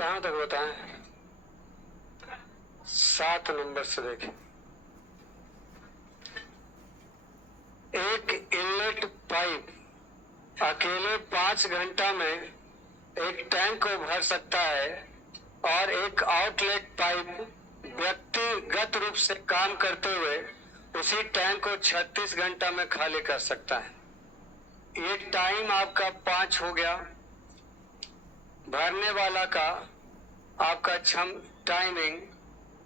कहां तक बताएं? 7 नंबर से देखें। एक इनलेट पाइप अकेले 5 घंटा में एक टैंक को भर सकता है और एक आउटलेट पाइप व्यक्तिगत रूप से काम करते हुए उसी टैंक को 36 घंटा में खाली कर सकता है। ये टाइम आपका 5 हो गया। भरने वाला का आपका टाइमिंग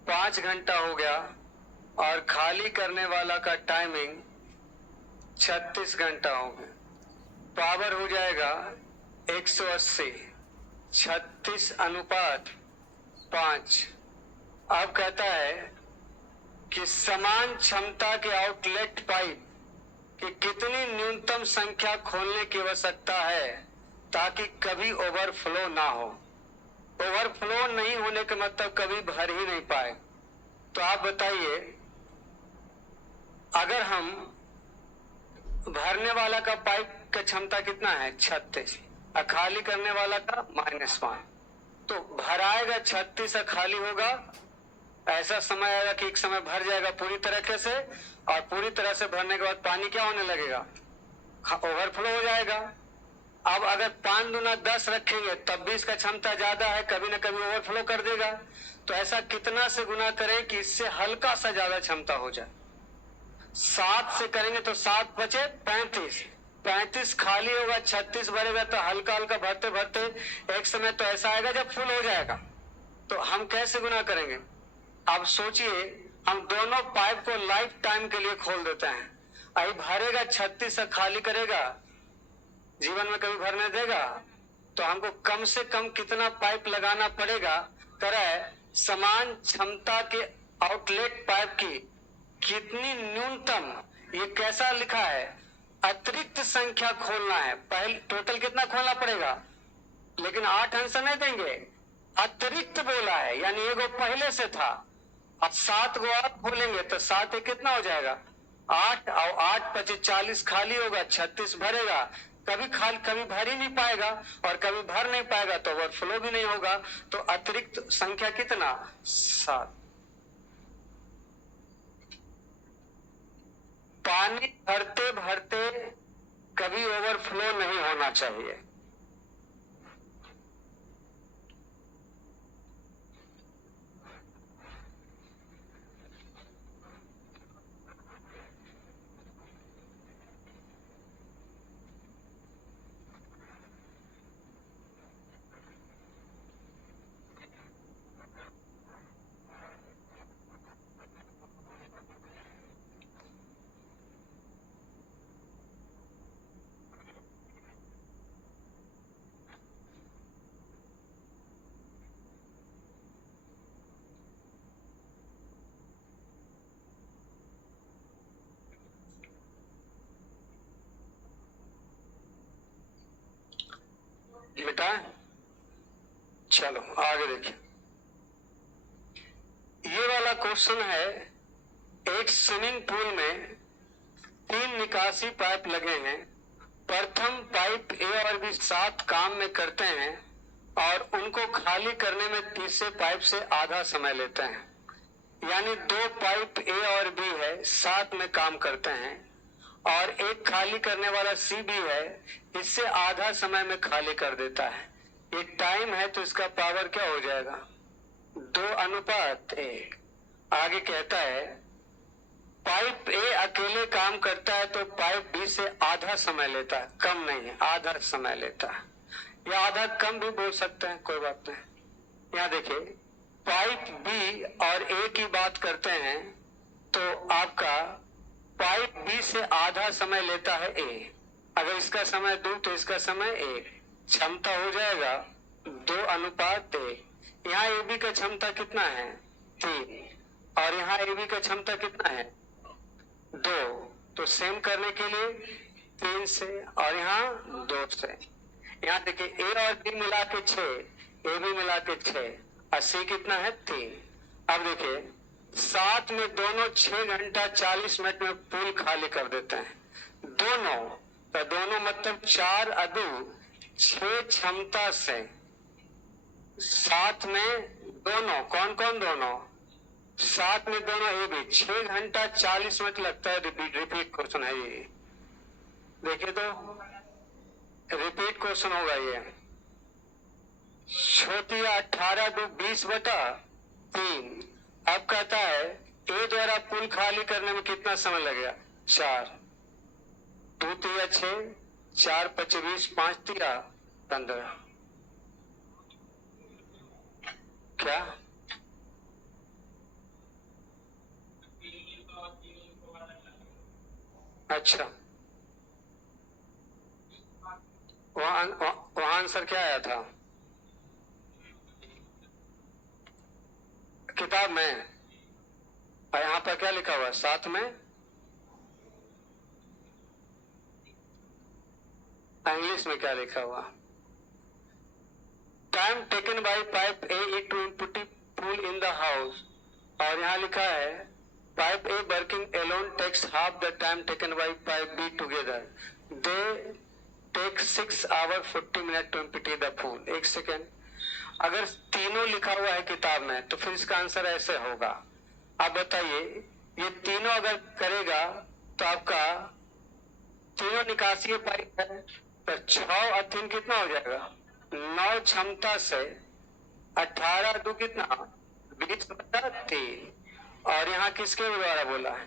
5 घंटा हो गया और खाली करने वाला का टाइमिंग 36 घंटा हो गया। पावर हो जाएगा 180, 36:5। अब कहता है कि समान क्षमता के आउटलेट पाइप की कितनी न्यूनतम संख्या खोलने की आवश्यकता है ताकि कभी ओवरफ्लो ना हो। ओवरफ्लो नहीं होने का मतलब कभी भर ही नहीं पाए। तो आप बताइए, अगर हम भरने वाला का पाइप का क्षमता कितना है 36 और खाली करने वाला का -5, तो भराएगा 36 और खाली होगा। ऐसा समय आएगा कि एक समय भर जाएगा पूरी तरीके से और पूरी तरह से भरने के बाद पानी क्या होने लगेगा, ओवरफ्लो हो जाएगा। अब अगर 5 दूना 10 रखेंगे तब भी इसका क्षमता ज्यादा है, कभी ना कभी ओवरफ्लो कर देगा। तो ऐसा कितना से गुना करें कि इससे हल्का सा ज्यादा क्षमता हो जाए। 7 से करेंगे तो 7 बचे 35, 35 खाली होगा, 36 भरेगा। तो हल्का हल्का भरते भरते एक समय तो ऐसा आएगा जब फुल हो जाएगा। तो हम कैसे गुना करेंगे? अब सोचिए, हम दोनों पाइप को लाइफ टाइम के लिए खोल देते हैं। अभी भरेगा 36 से खाली करेगा, जीवन में कभी भरने देगा? तो हमको कम से कम कितना पाइप लगाना पड़ेगा? कराए समान क्षमता के आउटलेट पाइप की कितनी न्यूनतम, ये कैसा लिखा है, अतिरिक्त संख्या खोलना है। पहले टोटल कितना खोलना पड़ेगा, लेकिन 8 आंसर नहीं देंगे, अतिरिक्त बोला है, यानी एगो पहले से था। अब 7 गो आप खोलेंगे तो 7 कितना हो जाएगा 8, और 8 25 40 खाली होगा, 36 भरेगा। कभी कभी भर ही नहीं पाएगा और कभी भर नहीं पाएगा तो ओवरफ्लो भी नहीं होगा। तो अतिरिक्त संख्या कितना 7। पानी भरते भरते कभी ओवरफ्लो नहीं होना चाहिए। बेटा चलो आगे देखिए। ये वाला क्वेश्चन है, एक स्विमिंग पूल में 3 निकासी पाइप लगे हैं। प्रथम पाइप ए और बी साथ काम में करते हैं और उनको खाली करने में तीसरे पाइप से आधा समय लेते हैं। यानी 2 पाइप ए और बी है, साथ में काम करते हैं और एक खाली करने वाला सी भी है, इससे आधा समय में खाली कर देता है। ये टाइम है तो इसका पावर क्या हो जाएगा 2:1। आगे कहता है पाइप ए अकेले काम करता है तो पाइप बी से आधा समय लेता है, कम नहीं है, आधा समय लेता है, या आधा कम भी बोल सकते हैं, कोई बात नहीं। यहाँ देखिए, पाइप बी और ए की बात करते हैं तो आपका पाइप बी से आधा समय लेता है ए। अगर इसका समय 2 तो इसका समय 1, क्षमता हो जाएगा 2:1। यहाँ ए बी का क्षमता कितना है 3 और यहाँ ए बी का क्षमता कितना है 2। तो सेम करने के लिए 3 से और यहाँ 2 से। यहाँ देखिए ए और बी मिला के 6, ए बी मिला के 6 और सी कितना है 3। अब देखिए साथ में दोनों 6 घंटा 40 मिनट में पूल खाली कर देते हैं। दोनों तो दोनों मतलब 4 अदू 6 क्षमता से साथ में दोनों, कौन कौन दोनों, साथ में दोनों, ये भी 6 घंटा 40 मिनट लगता है। रिपीट क्वेश्चन है ये, देखिए तो रिपीट क्वेश्चन होगा ये। छोटी 18 दो 20/3। अब कहता है ए द्वारा पुल खाली करने में कितना समय लगेगा? 4, 2 तिया 6, 4 5 20, 5 तिया 15। क्या? अच्छा, वहां आंसर क्या आया था किताब में? और यहाँ पर क्या लिखा हुआ है साथ में? इंग्लिश में क्या लिखा हुआ? Time taken by pipe A to input pool in the house. और यहाँ लिखा है pipe A working alone takes half the time taken by pipe B together. They take 6 hours 40 minutes to empty the pool. एक second, अगर तीनों लिखा हुआ है किताब में तो फिर इसका आंसर ऐसे होगा। आप बताइए, ये तीनों अगर करेगा तो आपका तीनों निकासी पाइप है तो 6 और 3 कितना हो जाएगा? 9 क्षमता से 18 दो कितना? 20/3। और यहाँ किसके द्वारा बोला है?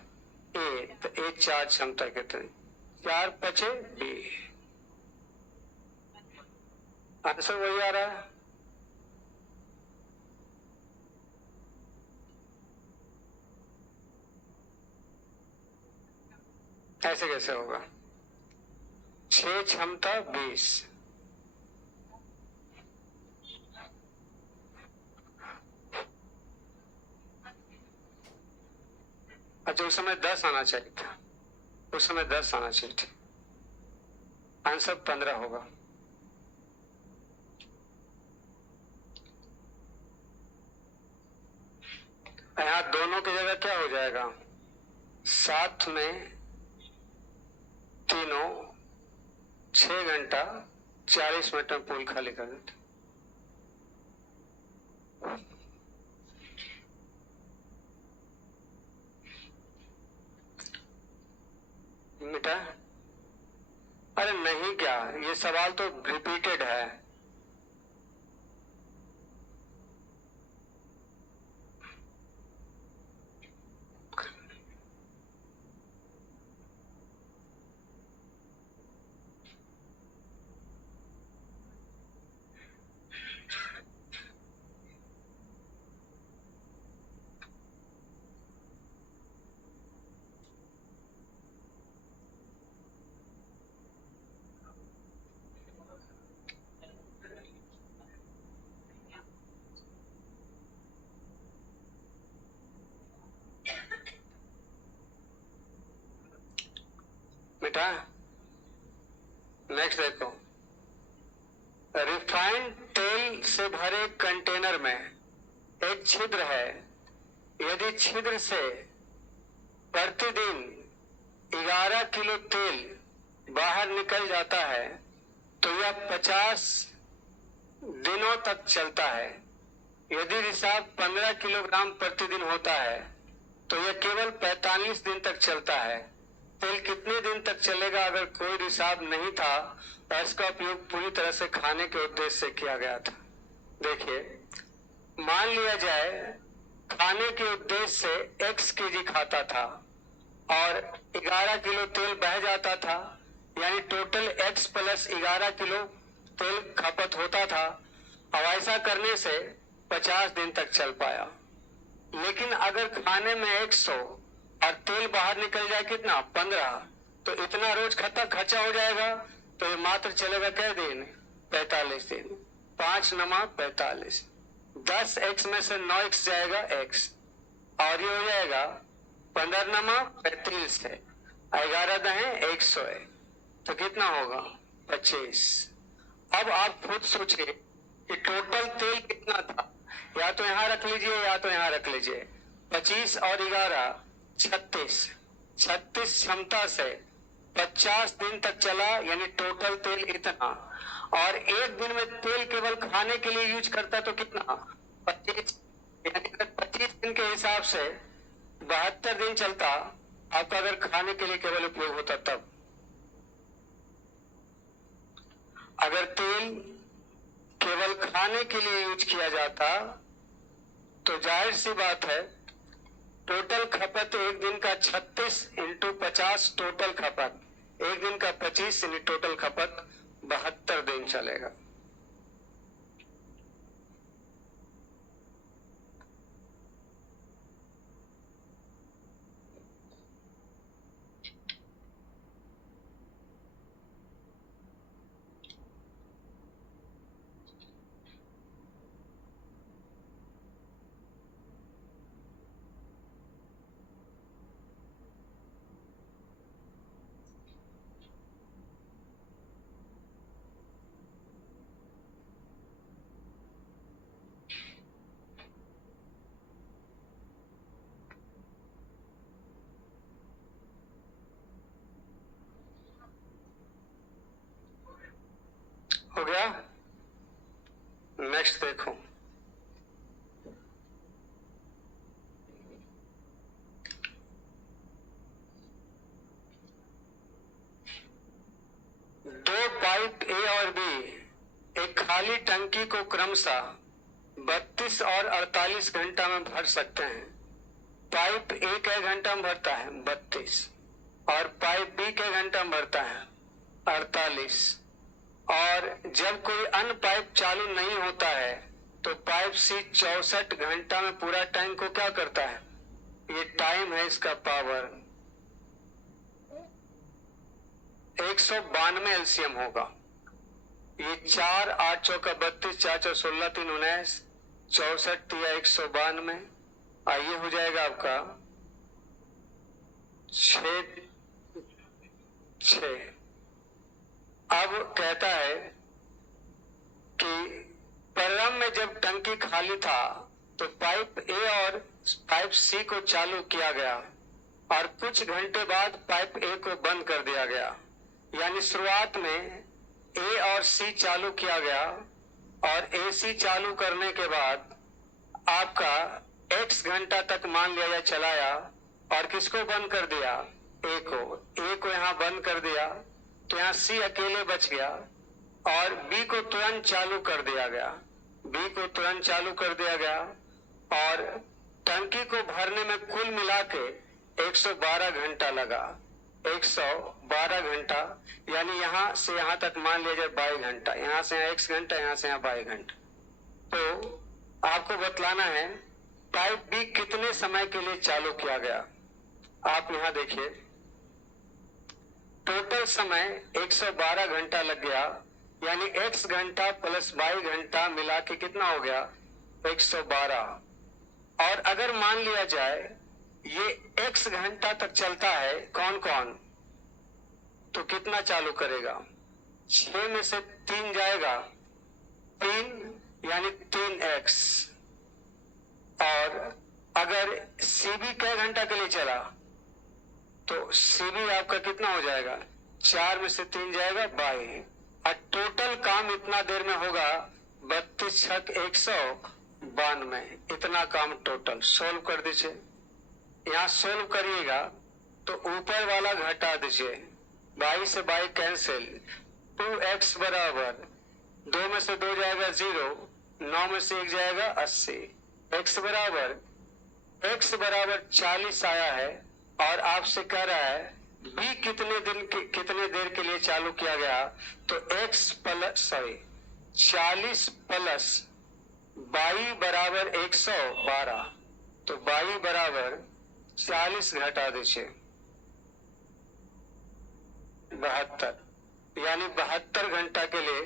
ए, तो ए 4 क्षमता कितने? 4 5 20। आंसर वही आ रहा है। ऐसे कैसे होगा? 6 क्षमता 20। अच्छा, उस समय 10 आना चाहिए था, उस समय 10 आना चाहिए था। आंसर 15 होगा। यहाँ दोनों की जगह क्या हो जाएगा? साथ में तीनों 6 घंटा 40 मिनट में पूल खाली कर देते। मिटा? अरे नहीं, क्या ये सवाल तो रिपीटेड है। मिटा? नेक्स्ट देखो, रिफाइंड तेल से भरे कंटेनर में एक छिद्र है। यदि छिद्र से प्रतिदिन 11 किलो तेल बाहर निकल जाता है तो यह 50 दिनों तक चलता है। यदि रिसाव 15 किलोग्राम प्रतिदिन होता है तो यह केवल 45 दिन तक चलता है। तेल कितने दिन तक चलेगा? अगर कोई रिसाव नहीं था और इसका उपयोग पूरी तरह से खाने के उद्देश्य से किया गया था। देखिए, मान लिया जाए खाने के उद्देश्य से x केजी खाता था और 11 किलो तेल बह जाता था, यानी टोटल x प्लस 11 किलो तेल खपत होता था। अब ऐसा करने से 50 दिन तक चल पाया। लेकिन अगर खाने में 100 और तेल बाहर निकल जाए कितना? 15, तो इतना रोज खर्चा हो जाएगा। तो ये मात्र चलेगा कै दिन? 45 दिन। 5 नमा 45, 10x में से 9x जाएगा x, और ये हो जाएगा 15 नमा 35 है, 11 दहे 100 है, तो कितना होगा? 25। अब आप खुद सोचिए कि टोटल तेल कितना था। या तो यहां रख लीजिए या तो यहां रख लीजिए। 25 और 11 36, 36 क्षमता से 50 दिन तक चला, यानी टोटल तेल इतना। और एक दिन में तेल केवल खाने के लिए यूज करता तो कितना, 25, यानी अगर 25 दिन के हिसाब से 72 दिन चलता आपका, अगर खाने के लिए केवल उपयोग होता तब। अगर तेल केवल खाने के लिए यूज किया जाता तो जाहिर सी बात है टोटल खपत एक दिन का 36 इंटू 50, टोटल खपत एक दिन का 25, यानी टोटल खपत 72 दिन चलेगा। हो गया। नेक्स्ट देखो, दो पाइप ए और बी एक खाली टंकी को क्रमशः 32 और 48 घंटा में भर सकते हैं। पाइप ए के घंटा में भरता है 32 और पाइप बी के घंटा में भरता है 48। और जब कोई अन्य पाइप चालू नहीं होता है तो पाइप सी 64 घंटा में पूरा टैंक को क्या करता है, ये टाइम है, इसका पावर 192 एलसीएम होगा। ये 4 8 चौका 32, 4 चौ 16, 3 19, 64 तिया 192, आइए हो जाएगा आपका 6। अब कहता है कि प्रारंभ में जब टंकी खाली था तो पाइप ए और पाइप सी को चालू किया गया और कुछ घंटे बाद पाइप ए को बंद कर दिया गया। यानी शुरुआत में ए और सी चालू किया गया और ए सी चालू करने के बाद आपका x घंटा तक मान लिया या चलाया और किसको बंद कर दिया, ए को यहाँ बंद कर दिया तो यहाँ सी अकेले बच गया और बी को तुरंत चालू कर दिया गया, बी को तुरंत चालू कर दिया गया और टंकी को भरने में कुल मिला के 112 घंटा लगा। 112 घंटा, यानी यहां से यहां तक मान लिया जाए 22 घंटा, यहां से यहाँ x घंटा, यहां से यहाँ 22 घंटा। तो आपको बतलाना है पाइप बी कितने समय के लिए चालू किया गया। आप यहां देखिए टोटल समय 112 घंटा लग गया, यानी x घंटा प्लस 22 घंटा मिला के कितना हो गया 112। और अगर मान लिया जाए ये x घंटा तक चलता है कौन कौन, तो कितना चालू करेगा, 6 में से 3 जाएगा 3, यानी 3x। और अगर सीबी कै घंटा के लिए चला तो सीबी आपका कितना हो जाएगा, 4 में से 3 जाएगा 22 और टोटल काम इतना देर में होगा 32 छक 192। इतना काम टोटल सोल्व कर दीजिए। यहाँ सोल्व करिएगा तो ऊपर वाला घटा दीजिए, 22 से 22 कैंसिल, 2x बराबर 2 में से 2 जाएगा 0, 9 में से 1 जाएगा 80, x बराबर 40 आया है। और आपसे कह रहा है बी कितने देर के लिए चालू किया गया, तो 40 प्लस 22 बराबर 112, तो 22 बराबर 40 घटा दीजिए 72, यानी 72 घंटा के लिए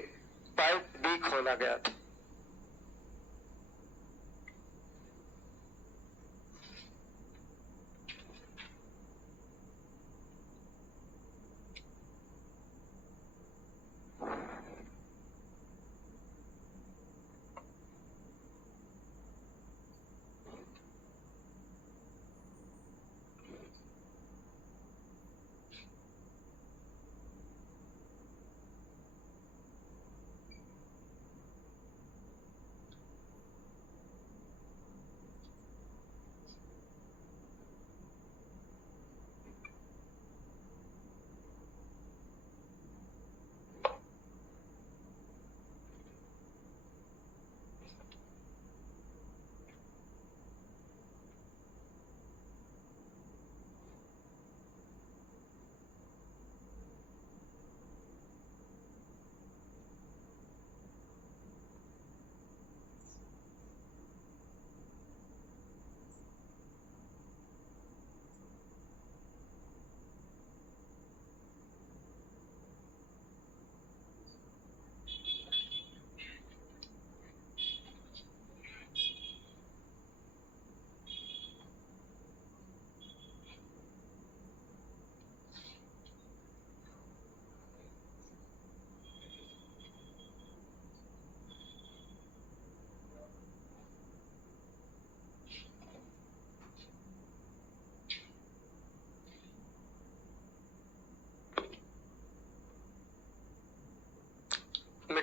पाइप बी खोला गया था।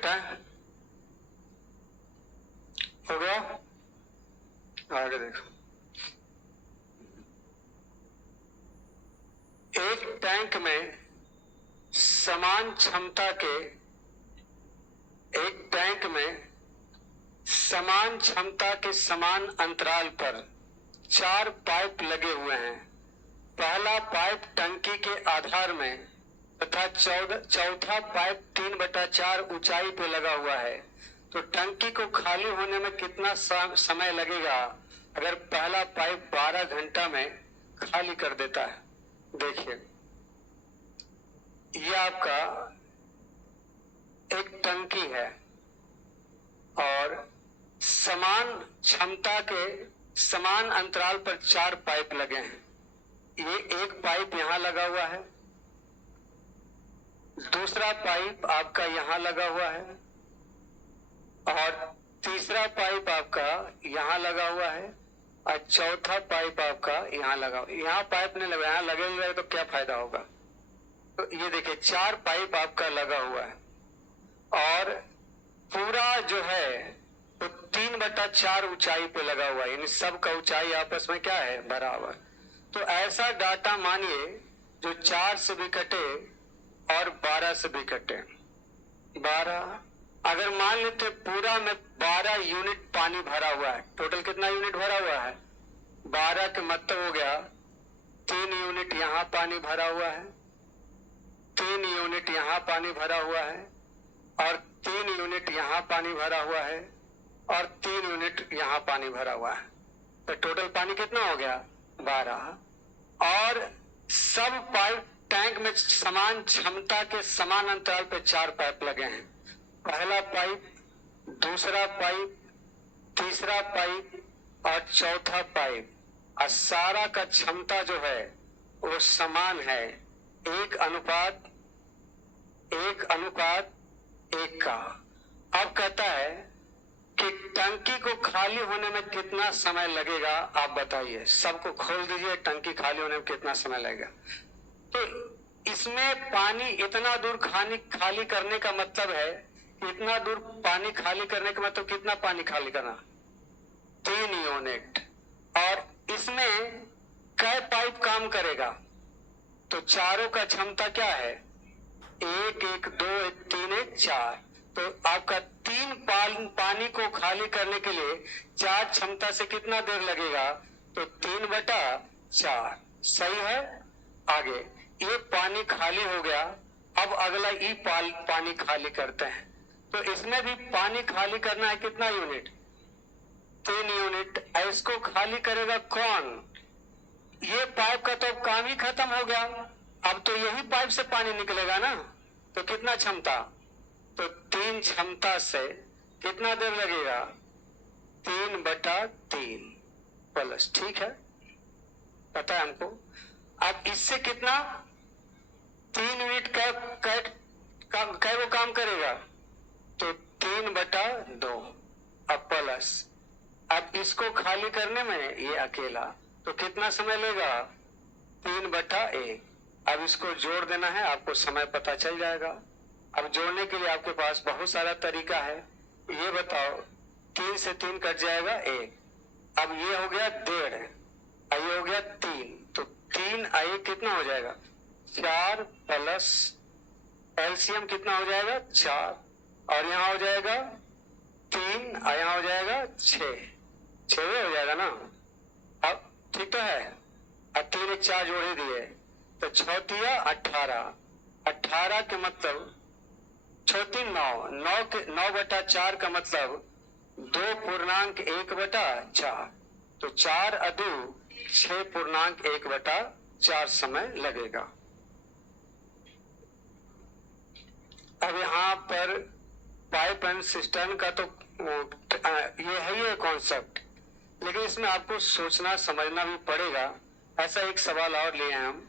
बताएं, हो गया? आगे देखो, एक टैंक में समान क्षमता के, एक टैंक में समान क्षमता के समान अंतराल पर 4 पाइप लगे हुए हैं। पहला पाइप टंकी के आधार में तथा चौथा पाइप 3/4 ऊंचाई पे लगा हुआ है। तो टंकी को खाली होने में कितना समय लगेगा अगर पहला पाइप 12 घंटा में खाली कर देता है? देखिए, ये आपका एक टंकी है और समान क्षमता के समान अंतराल पर 4 पाइप लगे हैं। ये एक पाइप यहां लगा हुआ है, दूसरा पाइप आपका यहां लगा हुआ है और तीसरा पाइप आपका यहां लगा हुआ है और चौथा पाइप आपका यहां लगा हुआ है। यहां पाइप नहीं लगा, यहां लगे तो क्या फायदा होगा? तो ये देखिए 4 पाइप आपका लगा हुआ है और पूरा जो है वो 3/4 ऊंचाई पे लगा हुआ है, यानी सबका ऊंचाई आपस में क्या है? बराबर। तो ऐसा डाटा मानिए जो 4 से भी कटे और 12 से भी कटे। 12, अगर मान लेते पूरा में 12 यूनिट पानी भरा हुआ है, टोटल कितना यूनिट भरा हुआ है? 12 के मतलब हो गया 3 यूनिट यहां पानी भरा हुआ है, 3 यूनिट यहां पानी भरा हुआ है और 3 यूनिट यहां पानी भरा हुआ है और 3 यूनिट यहां पानी भरा हुआ है। तो टोटल पानी कितना हो गया? 12। और सब पाइप टैंक में समान क्षमता के समान अंतराल पे 4 पाइप लगे हैं। पहला पाइप, दूसरा पाइप, तीसरा पाइप और चौथा पाइप, और सारा का क्षमता जो है वो समान है, 1:1 का। अब कहता है कि टंकी को खाली होने में कितना समय लगेगा, आप बताइए। सबको खोल दीजिए, टंकी खाली होने में कितना समय लगेगा? तो इसमें पानी इतना दूर खाली करने का मतलब है, इतना दूर पानी खाली करने का मतलब कितना पानी खाली करना? 3 यूनिट। और इसमें कै पाइप काम करेगा? तो चारों का क्षमता क्या है? 1, 1, 2, 1, 3, 1, 4। तो आपका 3 पानी को खाली करने के लिए 4 क्षमता से कितना देर लगेगा? तो 3/4। सही है? आगे ये पानी खाली हो गया, अब अगला ई पानी खाली करते हैं। तो इसमें भी पानी खाली करना है, कितना यूनिट? 3 यूनिट। इसको खाली करेगा कौन? ये पाइप का तो काम ही खत्म हो गया, अब तो यही पाइप से पानी निकलेगा ना। तो कितना क्षमता? तो 3 क्षमता से कितना देर लगेगा? 3/3 प्लस, ठीक है, पता है हमको। अब इससे कितना? 3 यूनिट कै वो काम करेगा? तो 3/2 अब प्लस। अब इसको खाली करने में ये अकेला, तो कितना समय लेगा? 3/1। अब इसको जोड़ देना है, आपको समय पता चल जाएगा। अब जोड़ने के लिए आपके पास बहुत सारा तरीका है। ये बताओ, 3 से 3 कट जाएगा 1। अब ये हो गया 1.5, ये हो गया 3, तो 3 1 कितना हो जाएगा? 4 प्लस एलसीएम कितना हो जाएगा? 4, और यहाँ हो जाएगा 3, यहाँ हो जाएगा 6 हो जाएगा ना। अब ठीक तो है। अब 3 1 4 जोड़ ही दिए, तो 6 तिया 18, 18 के मतलब 6 9, 9/4 का मतलब 2.1/4, तो 4 अदू 6.1/4 समय लगेगा। अब यहाँ पर पाइप एंड सिस्टर्न का तो ये है ही कॉन्सेप्ट, लेकिन इसमें आपको सोचना समझना भी पड़ेगा। ऐसा एक सवाल और लिए हैं हम।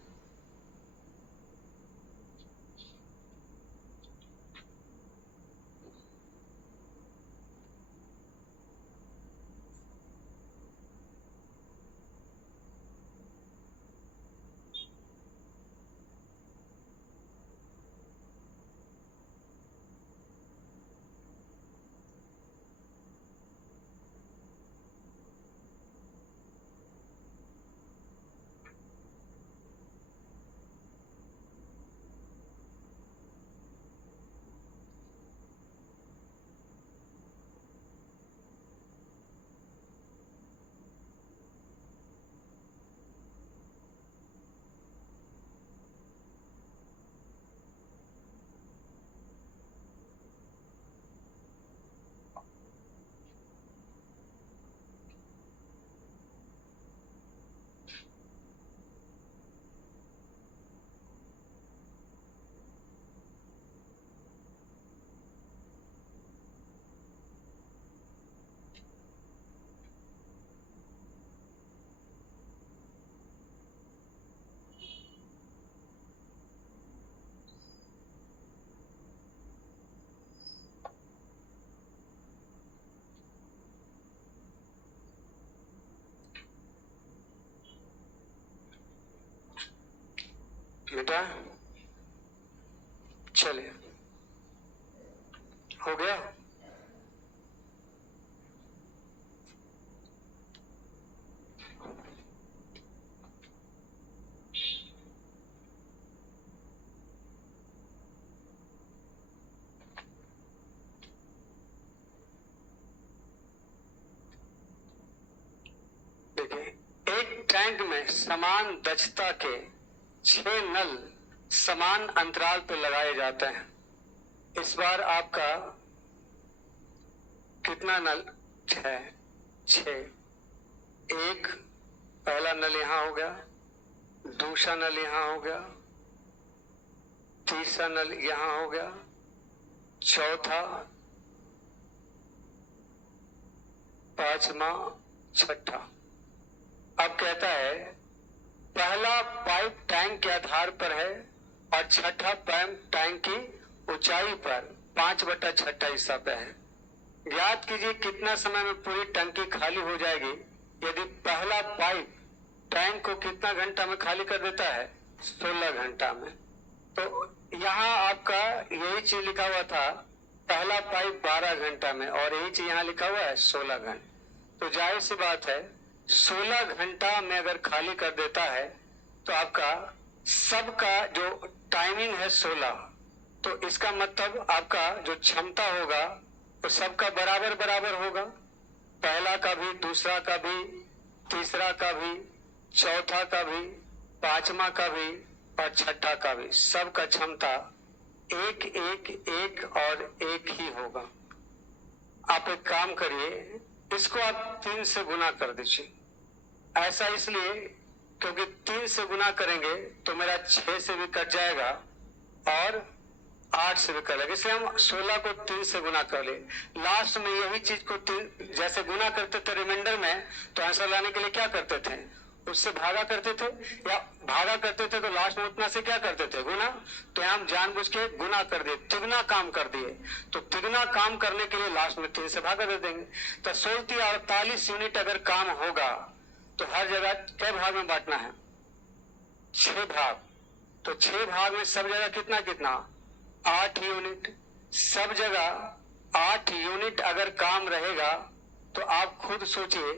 बेटा चलिए, हो गया। देखिए, एक टैंक में समान दक्षता के 6 नल समान अंतराल पर लगाए जाते हैं। इस बार आपका कितना नल है? 6। एक पहला नल यहां हो गया, दूसरा नल यहां हो गया, तीसरा नल यहां हो गया, चौथा, पांचवा, छठा। अब कहता है पहला पाइप टैंक के आधार पर है और छठा पाइप टैंक की ऊंचाई पर 5/6 हिस्सा पे है। ज्ञात कीजिए कितना समय में पूरी टंकी खाली हो जाएगी यदि पहला पाइप टैंक को कितना घंटा में खाली कर देता है? 16 घंटा में। तो यहाँ आपका यही चीज लिखा हुआ था, पहला पाइप 12 घंटा में, और यही चीज यहाँ लिखा हुआ है 16 घंटा। तो जाहिर सी बात है 16 घंटा में अगर खाली कर देता है तो आपका सबका जो टाइमिंग है 16, तो इसका मतलब आपका जो क्षमता होगा वो सबका बराबर बराबर होगा। पहला का भी, दूसरा का भी, तीसरा का भी, चौथा का भी, पांचवा का भी और छठा का भी, सबका क्षमता एक एक एक और एक ही होगा। आप एक काम करिए, इसको आप 3 से गुना कर दीजिए। ऐसा इसलिए क्योंकि 3 से गुना करेंगे तो मेरा 6 से भी कट जाएगा और 8 से भी कट जाएगा, इसलिए हम 16 को 3 से गुना कर ले। लास्ट में यही चीज को 3 जैसे गुना करते थे रिमाइंडर में, तो आंसर लाने के लिए क्या करते थे? उससे भागा करते थे, या भागा करते थे तो लास्ट में उतना से क्या करते थे? गुना। तो हम जानबूझ के गुना कर दिए, तिगुना काम कर दिए। तो तिगुना काम करने के लिए लास्ट में 3 से भागा दे देंगे। तो 48 यूनिट अगर काम होगा तो हर जगह कै भाग में बांटना है? 6 भाग। तो 6 भाग में सब जगह कितना कितना? 8 यूनिट। सब जगह 8 यूनिट अगर काम रहेगा तो आप खुद सोचिए,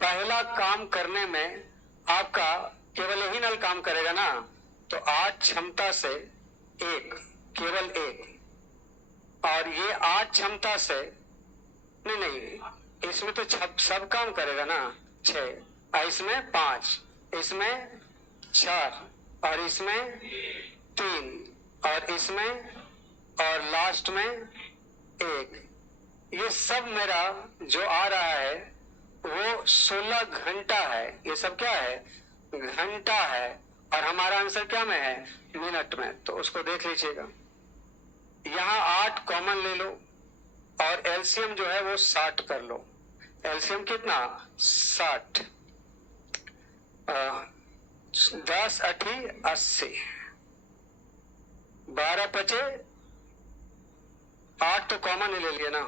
पहला काम करने में आपका केवल यही नल काम करेगा ना, तो 8 क्षमता से 1, केवल 1, और ये 8 क्षमता से नहीं, इसमें तो सब काम करेगा ना, 6, इसमें 5, इसमें 4, और इसमें 3, और इसमें, और लास्ट में 1। ये सब मेरा जो आ रहा है वो 16 घंटा है। ये सब क्या है? घंटा है। और हमारा आंसर क्या में है? मिनट में। तो उसको देख लीजिएगा, यहाँ 8 कॉमन ले लो और एलसीएम जो है वो 60 कर लो। एलसीएम कितना? 60। 10 8 80, 12 बचे, 8 तो कॉमन ही ले लिए ना,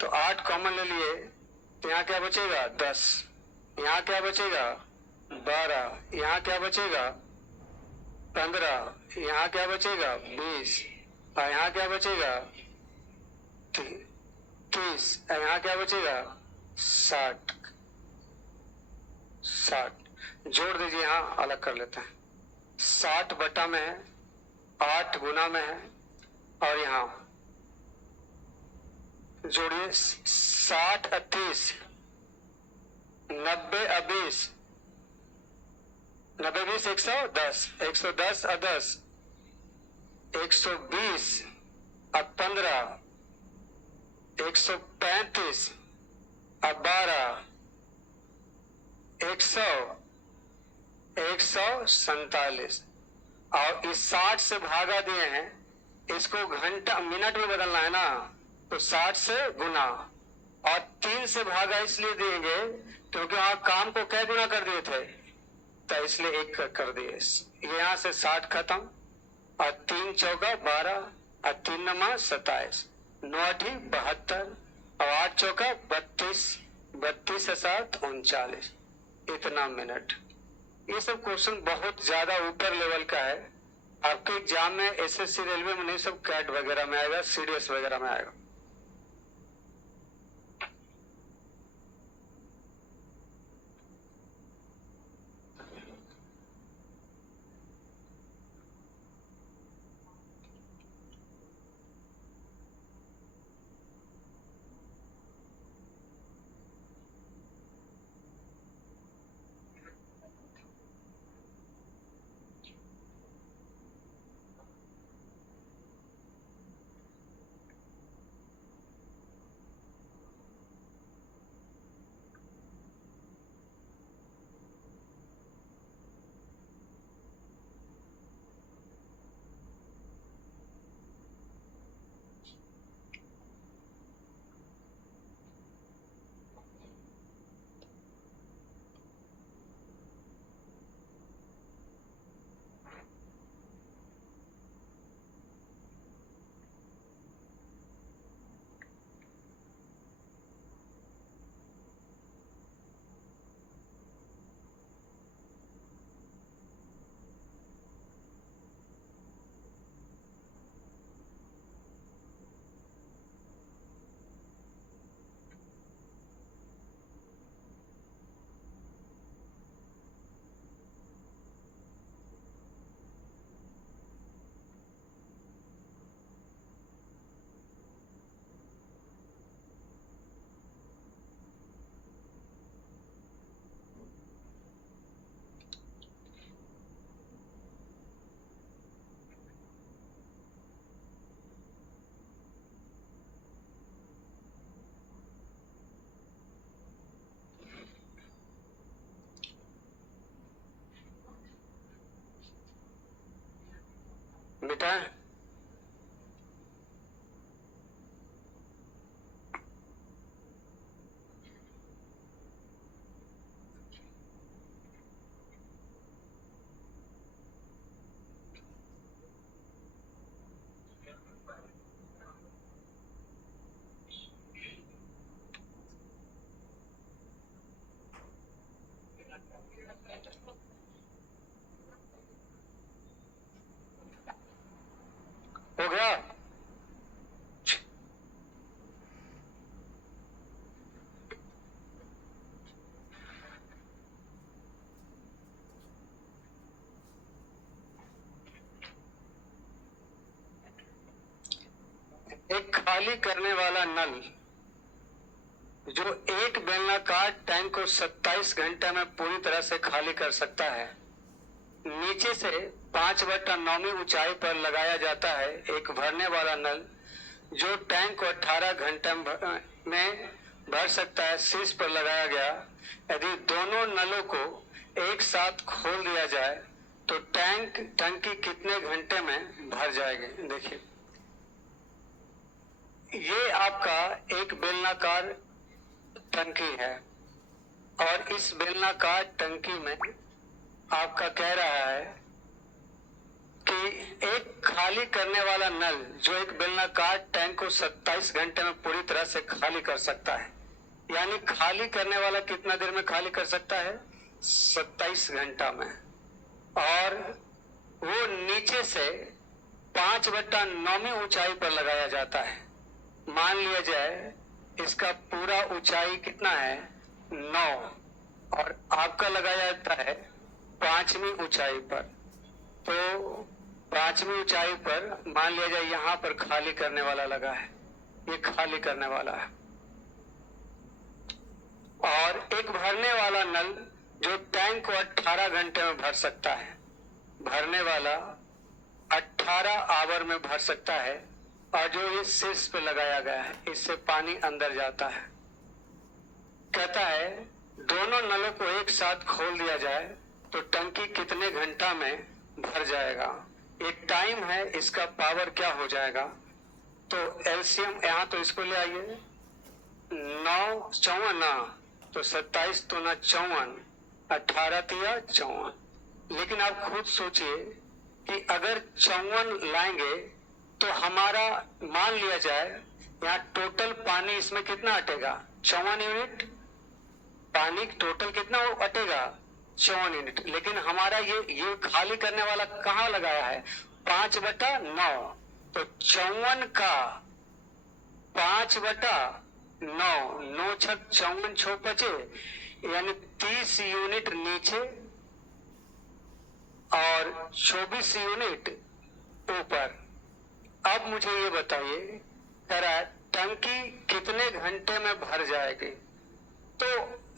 तो 8 कॉमन ले लिए, तो यहाँ क्या बचेगा? 10। यहाँ क्या बचेगा? 12। यहाँ क्या बचेगा? 15। यहाँ क्या बचेगा? 20। और यहाँ क्या बचेगा? 30। यहाँ क्या बचेगा? 60। जोड़ दीजिए, यहाँ अलग कर लेते हैं। 60 बटा में है, 8 गुना में है, और यहाँ जोड़िए 60 38, 90 20, 90 20 110, 110 और 10 120 और 15, 135 और 12, 100, 147। और इस 60 से भागा दिए हैं, इसको घंटा मिनट में बदलना है ना, तो 60 से गुना, और 3 से भागा इसलिए देंगे क्योंकि वहां काम को कै गुना कर दिए थे, तो इसलिए 1 कर दिए। यहां से 60 खत्म, और 3 चौका 12, और 3 नमा 27, 9 8 72, और 8 चौका 32, 32 7 39, इतना मिनट। ये सब क्वेश्चन बहुत ज्यादा ऊपर लेवल का है, आपके एग्जाम में एसएससी रेलवे में नहीं, सब कैट वगैरह में आएगा, सीडीएस वगैरह में आएगा। बेटा हो गया। एक खाली करने वाला नल जो एक बेलनाकार टैंक को 27 घंटे में पूरी तरह से खाली कर सकता है, नीचे से 5/9 ऊंचाई पर लगाया जाता है एक भरने वाला नल जो टैंक को 18 घंटे में भर सकता है, शीर्ष पर लगाया गया। यदि दोनों नलों को एक साथ खोल दिया जाए तो टंकी कितने घंटे में भर जाएगी? देखिए, ये आपका एक बेलनाकार टंकी है और इस बेलनाकार टंकी में आपका कह रहा है कि एक खाली करने वाला नल जो एक बेलनाकार टैंक को 27 घंटे में पूरी तरह से खाली कर सकता है, यानी खाली करने वाला कितना देर में खाली कर सकता है? 27 घंटा में। और वो नीचे से 5/9 ऊंचाई पर लगाया जाता है। मान लिया जाए इसका पूरा ऊंचाई कितना है? 9, और आपका लगाया जाता है 5वीं ऊंचाई पर। तो 5वीं ऊंचाई पर मान लिया जाए यहां पर खाली करने वाला लगा है, ये खाली करने वाला है। और एक भरने वाला नल जो टैंक को 18 घंटे में भर सकता है, भरने वाला 18 आवर में भर सकता है, और जो इस शीर्ष पे लगाया गया है इससे पानी अंदर जाता है। कहता है दोनों नलों को एक साथ खोल दिया जाए तो टंकी कितने घंटा में भर जाएगा? एक टाइम है, इसका पावर क्या हो जाएगा? तो एलसीएम यहां तो इसको ले आइए, 9 54 ना, तो 27 तो ना 54, 18 तिया 54। लेकिन आप खुद सोचिए कि अगर 54 लाएंगे तो हमारा मान लिया जाए यहाँ टोटल पानी इसमें कितना अटेगा? 54 यूनिट पानी टोटल कितना अटेगा? 54 यूनिट। लेकिन हमारा ये खाली करने वाला कहाँ लगाया है? 5/9, तो 54 का 5/9, 9 छक 54 छो बचे, यानी 30 यूनिट नीचे और 24 यूनिट ऊपर। अब मुझे ये बताइए जरा, टंकी कितने घंटे में भर जाएगी? तो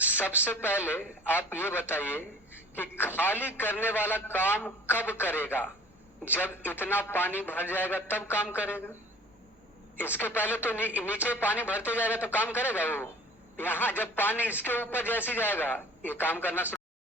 सबसे पहले आप ये बताइए कि खाली करने वाला काम कब करेगा? जब इतना पानी भर जाएगा तब काम करेगा। इसके पहले तो नीचे पानी भरते जाएगा तो काम करेगा वो? यहाँ जब पानी इसके ऊपर जैसे जाएगा ये काम करना